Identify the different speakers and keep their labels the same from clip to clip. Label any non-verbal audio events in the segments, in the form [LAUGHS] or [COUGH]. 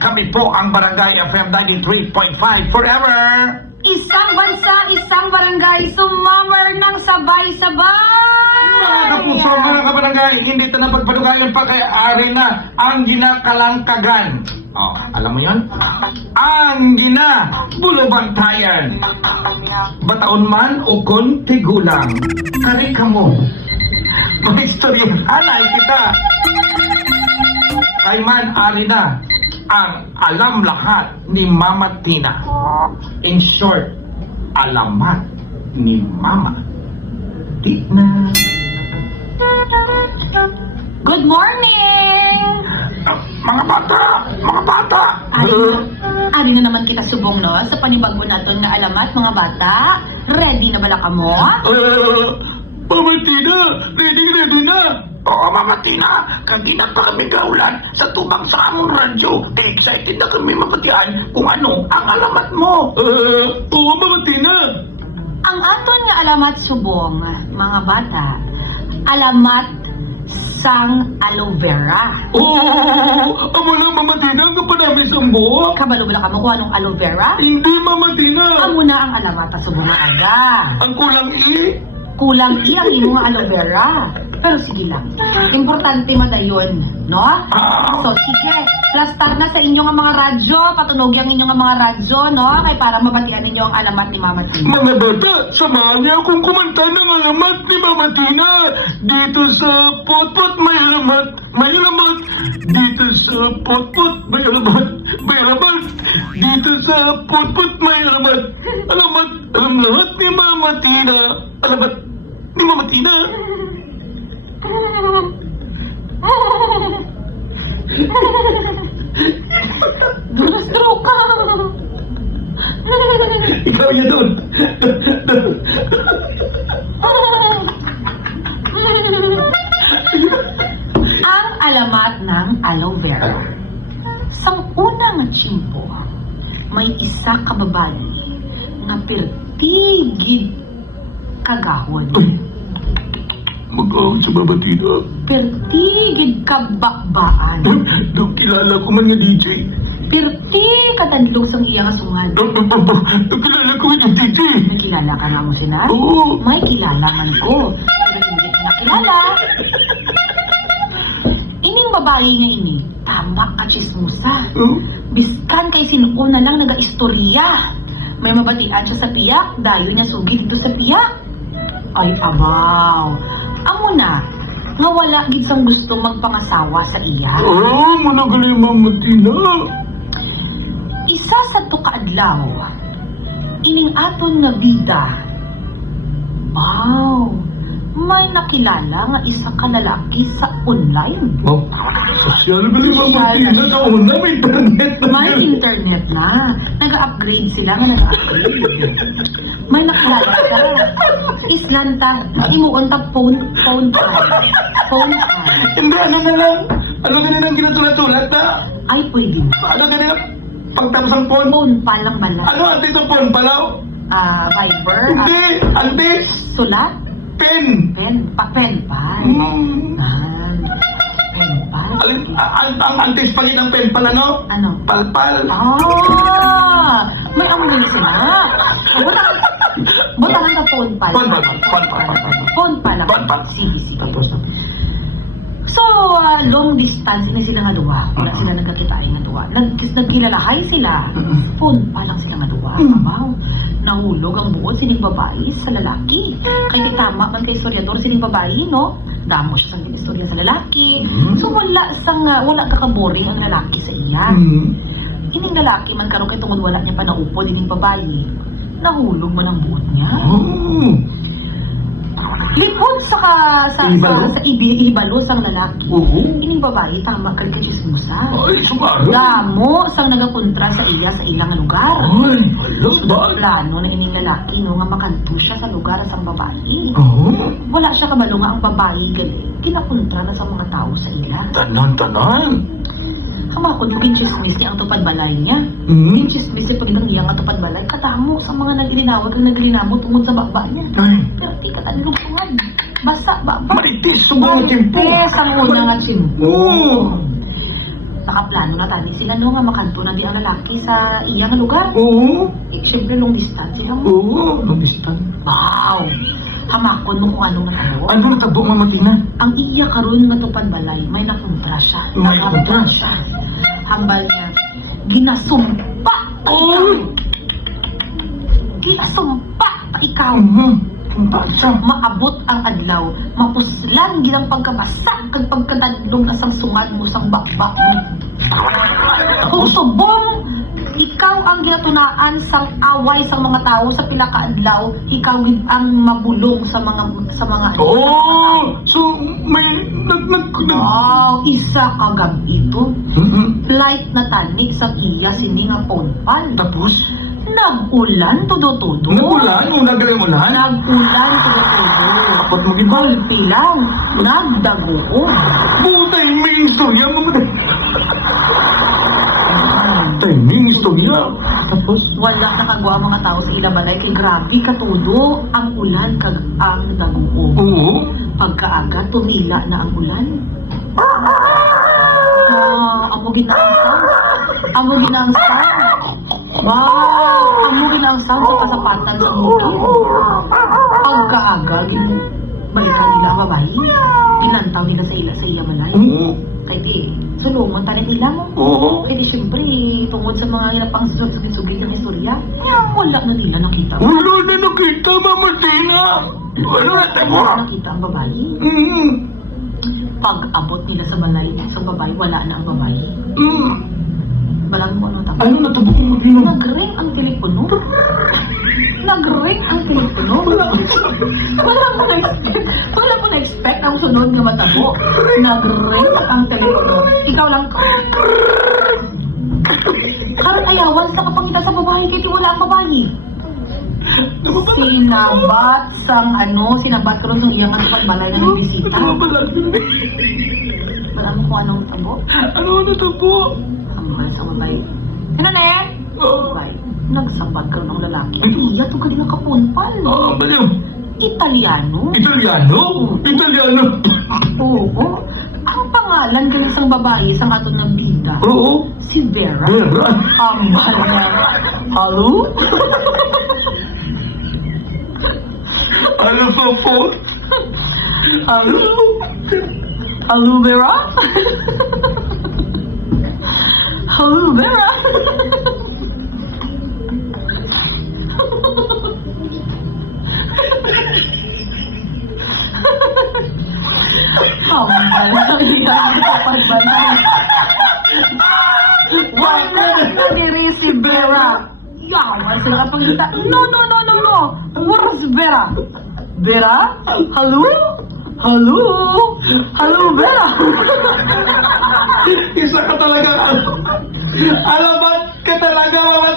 Speaker 1: Kami po ang Barangay FM 93.5 forever!
Speaker 2: Isang bansa, isang barangay, sumamar ng sabay-sabay!
Speaker 1: Mga kapuso, mga kabarangay, hindi ito napagpadugayan pa kay Arena ang ginakalangkagan. Oh, alam mo yon? Ang gina bulubantayan. Bataon man o kun tigulang. Kari ka mo. Maistorya, alay kita. Kay man Arena ang alam lahat ni Mama Tina. In short, alamat ni Mama Tina.
Speaker 2: Good morning!
Speaker 1: Ah, Mga bata! Mga bata!
Speaker 2: Ari, ari na naman kita subong no sa panibago naton nga alamat mga bata. Ready na bala ka mo?
Speaker 1: Uh, Mama Tina! Ready, ready na! Oo, Mama Tina! Kanina pa kami gaulan sa tubang sa among radyo. Eh, excited na kami mapatihan kung ano ang alamat mo. Uh, oo, Mama Tina!
Speaker 2: Ang aton nga alamat subong, mga bata, alamat sang aloe vera.
Speaker 1: Oo! amo lang, Mama Tina, ang kapadami sa mo.
Speaker 2: Kabalo bala ka mo kung anong aloe vera?
Speaker 1: Hindi, Mama Tina!
Speaker 2: Amo na ang alamat sa subong nga aga.
Speaker 1: Ang kulang i...
Speaker 2: Kulang iyang imo nga aloe vera. Pero sige lang. Importante madayon, no?
Speaker 1: Ah,
Speaker 2: So, sige. Plus start na sa inyong mga radyo. Patunog yung inyong mga radyo, no? Kay para mabatian ninyo ang alamat ni Mama Tina.
Speaker 1: Mga bata, samahan niyo akong kumanta ng alamat ni Mama Tina. Dito sa potpot may alamat, may alamat. Dito sa potpot may alamat, may alamat. Dito sa potpot may alamat, alamat. Alam lahat ni Mama Tina. Alamat ni Mama Tina.
Speaker 2: Gusto ka!
Speaker 1: Ikaw yan doon.
Speaker 2: ang alamat ng aloe vera. Sang unang tsimpo, may isa ka babae nga pertigid kagahon.
Speaker 1: Mag-awag sa Mama Tina.
Speaker 2: Pertigid kabakbaan.
Speaker 1: Doon kilala ko man nga DJ.
Speaker 2: Perti katadlong sang iya nga sungad.
Speaker 1: Doon kilala ko yung DJ.
Speaker 2: Nakilala ka na mo sinar?
Speaker 1: Oo.
Speaker 2: May kilala man ko. Pero hindi ko nakilala. Ining babae nga ini, tama ka chismusa.
Speaker 1: Oh.
Speaker 2: Biskan kay sinuo na lang naga-istorya. May mabatian siya sa piyak, dayo niya sugi dito sa piyak. Ay, abaw. Amo na, nga wala gid sang gusto magpangasawa sa iya.
Speaker 1: Oh, managali Mama Tina.
Speaker 2: Isa sa to kaadlaw, ining aton nga bida. Wow, may nakilala nga isa ka lalaki sa online.
Speaker 1: Oh, sosyal ba ni Mama Tina sa una? May internet na
Speaker 2: May internet na. Nag-upgrade sila nga nag-upgrade. [LAUGHS] May nakilala ka. Islanta, imuon ta phone, phone pa. Phone pa.
Speaker 1: Hindi, ano na lang? Ano ganun ang ginasulat-sulat na?
Speaker 2: Ay, pwede.
Speaker 1: Ano ganun ang pagtapos ang phone?
Speaker 2: Phone pa lang bala.
Speaker 1: Ano ang sa phone palaw?
Speaker 2: Ah, Viber, ah,
Speaker 1: Hindi, ante,
Speaker 2: sulat,
Speaker 1: pen.
Speaker 2: pen, pa, pen pa.
Speaker 1: Hmm.
Speaker 2: Ah, pen pa.
Speaker 1: Alin, ang, ang antes pa ng pen pala, no?
Speaker 2: Ano?
Speaker 1: Palpal.
Speaker 2: Ah, may amoy sila. Buta, buta lang sa phone pa.
Speaker 1: Phone pa, phone pa, phone pa.
Speaker 2: Phone pa lang.
Speaker 1: Phone pa.
Speaker 2: Sige, sige. So, ah, long distance na sila nga duwa. Wala sila nagkakitay nga duwa. Nag nagkilalahay sila. Phone pa lang sila nga.
Speaker 1: Mhm.
Speaker 2: Abaw. Nahulog ang buod sining babae sa lalaki. Kaya tama man kay historiador sining babae, no? Damos sang istorya sa lalaki.
Speaker 1: Mhm.
Speaker 2: So wala sang ah, wala kakaboring ang lalaki sa iya.
Speaker 1: hmm.
Speaker 2: Ining lalaki man karon kay tungod wala niya pa naupo dining babae. Nahulog man ang buod niya.
Speaker 1: Oh.
Speaker 2: Lipod sa ka, sa,
Speaker 1: Ihibalo?
Speaker 2: sa, sa ibi, ihibalo sang lalaki.
Speaker 1: Oo.
Speaker 2: Ining babae, tama ka kay chismosa.
Speaker 1: Ay, sumaro.
Speaker 2: Damo sang nagakontra sa iya sa ilang lugar.
Speaker 1: Ay, hala ba?
Speaker 2: Plano na ining lalaki no nga makanto siya sa lugar sang babae.
Speaker 1: Oo.
Speaker 2: Wala siya kabalo nga ang babae gali. Kinakontra na sa mga tao sa ila.
Speaker 1: Tanan, tanan.
Speaker 2: Hamakon mo kin chismis niya ang tupad balay niya.
Speaker 1: Hmm.
Speaker 2: Yung chismis niya pag iya nga tupad balay, katamo sa mga nagilinawag ang nagilinamo tungod sa baba niya.
Speaker 1: Ay,
Speaker 2: Pero di ka tanong tungad. Basa, baba.
Speaker 1: maritis, sumaro timpo.
Speaker 2: Marites ang una nga chimpo.
Speaker 1: Oo.
Speaker 2: nakaplano na tani sila no nga makanto na di ang lalaki sa iyang lugar.
Speaker 1: Oo.
Speaker 2: Eh, syempre long distance sila mo.
Speaker 1: Oo. Lumistan.
Speaker 2: Wow! Hamakon mo kung anong natabo.
Speaker 1: Ano na tabo, Mama Tina?
Speaker 2: Ang iya karon matupad balay, may nakontra siya.
Speaker 1: Kontra?
Speaker 2: siya. Hambal niya, ginasumpa pa ikaw. Ginasumpa pa ikaw.
Speaker 1: Mhm. Basa.
Speaker 2: Maabot ang adlaw, mapuslan gilang pagkabasa kag pagkadadlong asang sungad mo sang bakbak mo. Kung subong, ikaw ang ginatunaan sang away sa mga tao sa pila ka adlaw, ikaw ang mabulong sa mga sa mga
Speaker 1: Oo. So, may nag nag nag.
Speaker 2: Wow, isa ka gabi ito. Flight na tani sa iya sini nga ponpan.
Speaker 1: Tapos,
Speaker 2: Nag-ulan todo-todo.
Speaker 1: nagulan mo nagaling ulan.
Speaker 2: Nag-ulan todo-todo.
Speaker 1: Dapat mo ginawa.
Speaker 2: Golpe lang. Nagdagoon.
Speaker 1: Butay, may istorya mo. Timing istorya. Tapos,
Speaker 2: Wala nakagawa ang mga tao sa ilabalay kay grabe katudo ang ulan kag ang daguo.
Speaker 1: oo.
Speaker 2: Pagkaaga tumila na ang ulan. Ah, amo ginaangsan. Amo ginaangsan. Wow, amo ginaangsan sa kasapatan sa bukid. Pagkaaga gin balikan nila ang babae. Ginantaw nila sa ila sa iya balay.
Speaker 1: Oo.
Speaker 2: Kay di, sulungan tayo nila mo.
Speaker 1: Oo.
Speaker 2: Eh di syempre, tungkol sa mga ilang pang sugi-sugi ng istorya, wala na nila nakita.
Speaker 1: Wala na nakita, Mama Tina. Wala na tabo.
Speaker 2: Wala nakita ang babae.
Speaker 1: Mhm.
Speaker 2: Pag-abot nila sa balay, sa babae, wala na ang babae.
Speaker 1: Mhm.
Speaker 2: Balang mo ano tama.
Speaker 1: Ano na tabo mo din?
Speaker 2: Nag-ring ang telepono. Nag-ring ang telepono. Wala mo na-expect. Wala mo na-expect ang sunod nga matabo. Nag-ring ang telepono. Ikaw lang. Karon ayawan sa kapangita sa babae kaya wala ang babae. Sinabat sang ano, sinabat ko rin ng iyang ano pagbalay ng bisita.
Speaker 1: Ano ba lang yun?
Speaker 2: Wala mo kung anong tabo.
Speaker 1: Ano na tabo?
Speaker 2: Ang mahal sa babae. Ano na?
Speaker 1: Oh.
Speaker 2: Babae. Nagsabat ka ng lalaki. Iya to ka din ang kapunpal.
Speaker 1: Ah, ba yun?
Speaker 2: Italiano?
Speaker 1: Italiano? Italiano?
Speaker 2: Oo. Ang pangalan ng isang babae sa aton ng bida,
Speaker 1: Oo.
Speaker 2: si Vera.
Speaker 1: Vera.
Speaker 2: Ang. Hello?
Speaker 1: Ano po po?
Speaker 2: Hello? Hello, Vera? Hello, Vera? Oh, mahal. Hindi ka nakapagbanay. Wala na si Vera. Yaman sila kapag kita. No, no, no, no, no. Where's Vera? Vera? Hello? Hello? Hello, Vera?
Speaker 1: Isa ka talaga. Alamat ka talaga, Mama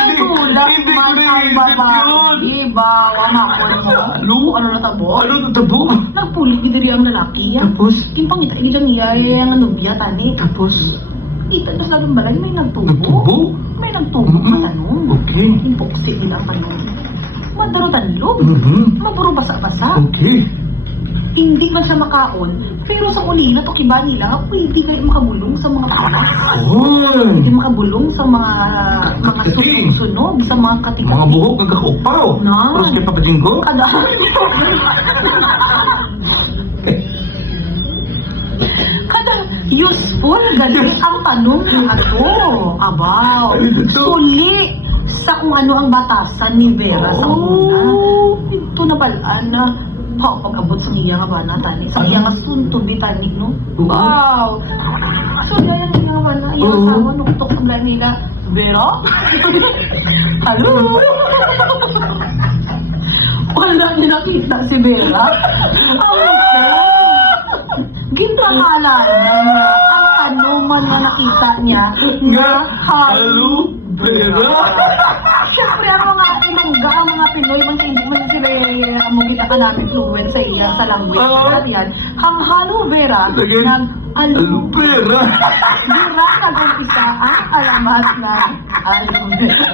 Speaker 2: Natulak
Speaker 1: Hindi ko
Speaker 2: man
Speaker 1: na
Speaker 2: ang
Speaker 1: iisip
Speaker 2: babae.
Speaker 1: yun.
Speaker 2: Diba? Wamakon mo.
Speaker 1: Ano?
Speaker 2: Ano na tabo?
Speaker 1: Ano na tabo?
Speaker 2: Nagpulit gidiri ang lalaki. ya.
Speaker 1: Tapos?
Speaker 2: Kimpangita ilang iya ang nubya tani.
Speaker 1: Tapos?
Speaker 2: Ita na sa balay may nagtubo.
Speaker 1: Nagtubo?
Speaker 2: May nagtubo ka tanong.
Speaker 1: Okay.
Speaker 2: Impoksit din ang tanong. Madarotanlog.
Speaker 1: Mhm.
Speaker 2: Maburo basa-basa.
Speaker 1: Okay.
Speaker 2: Hindi man siya makaon. Pero sa ulila to kiba nila, pwede kayo makabulong sa mga palas.
Speaker 1: Hoy!
Speaker 2: Pwede makabulong sa mga mga sunog, sa mga katikati.
Speaker 1: Mga buhok nagkakupaw.
Speaker 2: Na.
Speaker 1: Tapos kay Papa Jingo?
Speaker 2: Kada. [LAUGHS] Kada useful gani ang tanong na ato. Abaw. Suli sa kung ano ang batasan ni Vera sa una. Ito na balaan na pa pag-abot sa iya nga ba na tani. Sa iya nga suntod ni tani no. Wow. So iya nga nga ba na iya
Speaker 1: Oo.
Speaker 2: asawa no kutok sa balay nila. Vera? Hello? Wala niya nakita si Vera. Na niya ang ano man na nakita niya na
Speaker 1: Halo, Vera.
Speaker 2: Siyempre, ang mga ilongga, ang mga Pinoy, man hindi man sila eh, ang mga namin fluent sa iya, sa language
Speaker 1: Oo.
Speaker 2: natin yan. Ang halo vera,
Speaker 1: Sige.
Speaker 2: nag
Speaker 1: Halo,
Speaker 2: alo,
Speaker 1: Vera. [LAUGHS]
Speaker 2: nag-umpisa ang alamat ng alo vera.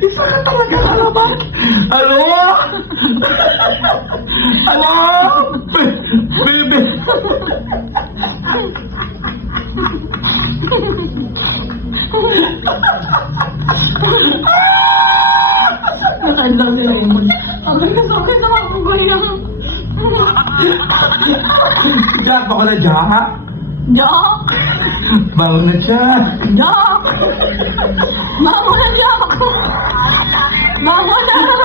Speaker 1: Isa ka talaga alamat. Alo? [LAUGHS] Alo? Bebe. Jack, baka na Jack.
Speaker 2: Jack! [LAUGHS]
Speaker 1: Bangon na siya.
Speaker 2: Jack! Bangon na, Jack! Bangon na!